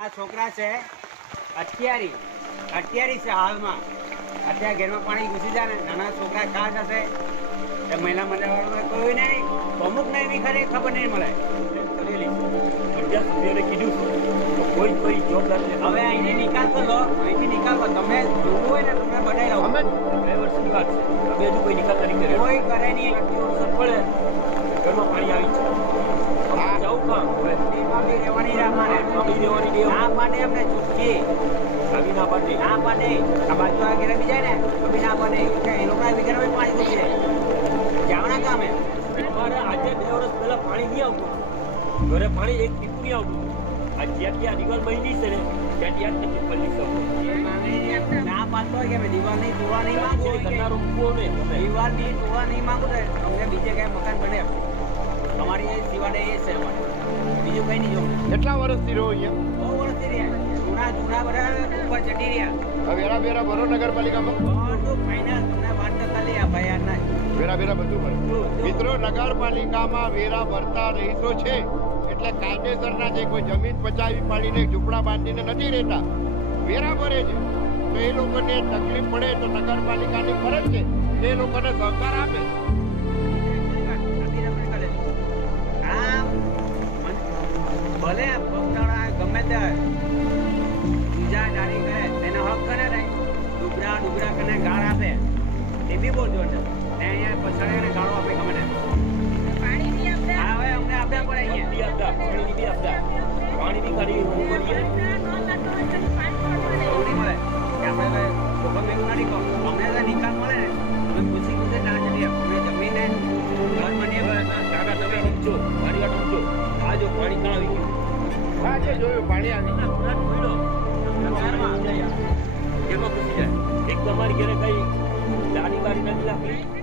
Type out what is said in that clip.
આ છોકરા છે અત્યારી અત્યારી છે હાલમાં. અત્યારે ઘેરમાં પાણી ઘૂસી જાય ને નાના છોકરા કા જશે એ મહિલા મંડળ કોઈ નહીં અમુક ને એવી ખરી ખબર નહીં મળે. કરેલી અગિયાર કીધું તો કોઈ કોઈ જવાબદાર. હવે અહીંથી નિકાલ કરો અહીંથી નિકાલ કરો તમે જોવું હોય ને તમે બનાવી લો અમે બે વર્ષની વાત છે. અમે હજુ કોઈ નિકાલ નથી કર્યો. કોઈ કરે નહીં. પડે ઘરમાં પાણી આવી રાહ મારે આમાં બી રહેવાની ડે ના પાડે અમને છૂટકી આવી ના પાડી ના પાડે આ બાજુ આ ઘેરે બી જાય ને તો બી ના પાડે કે એ લોકોના બી ઘરે બી પાણી ઘૂસી જાય જાવણા કામે અમારે આજે બે વર્ષ પહેલા પાણી નહીં આવતું ઘરે પાણી એક ટીપું નહીં આવતું આ જ્યાંથી આ દિવાલ બની છે ને ત્યાંથી આ તકલીફ પડી છે ના પાડતો હોય કે મેં દિવાલ નહીં તોડવા નહીં માંગુ છે હોય કે ગરનારો મૂકવો ને તમે દિવાલ નહીં તોડવા નહીં માંગુ તો તમને બીજે કઈ મકાન બને આપો. તમારી એ સિવાડે એ છે અમારે બીજું કઈ નહીં જોવું કેટલા વર્ષથી રહો અહીંયા? બહુ વર્ષથી રહ્યા. જૂના જૂના બધા ઉપર ચડી રહ્યા. વેરા વેરા ભરો નગરપાલિકામાં? તમને વાત આ વેરા વેરા બધું ભરે મિત્રો નગરપાલિકામાં વેરા ભરતા રહીશો છે એટલે કાયદેસરના જે કોઈ જમીન પચાવી પાડીને ઝૂંપડા બાંધીને નથી રહેતા વેરા ભરે છે. તો એ લોકોને તકલીફ પડે તો નગરપાલિકાની ફરજ છે તે એ લોકોને સહકાર આપે. ભલે ભક્તાળા ગમે તે બીજા જારી કરે તેનો હક કરે ને ડુબરા ડુબરા કરીને ગાળ આપે. એ બી બહુ ને ને અહીંયા પછાડીને ગાળો આપે ગમે તે હા હવે અમને આપ્યા પડે અહીંયા. બી આપતા પાણી બી આપતા. ખાલી હું કરીએ. નહીં મળે. કે આપણે જોખમ એવું નથી કહો. અમને તો નિકાલ મળે ને. અમે ના જઈએ. જમીને ઘર કાકા તમે સમજો મારી વાત સમજો. આ જો પાણી કાં તમારી ઘરે કઈ દાડી બાડી નથી લાગી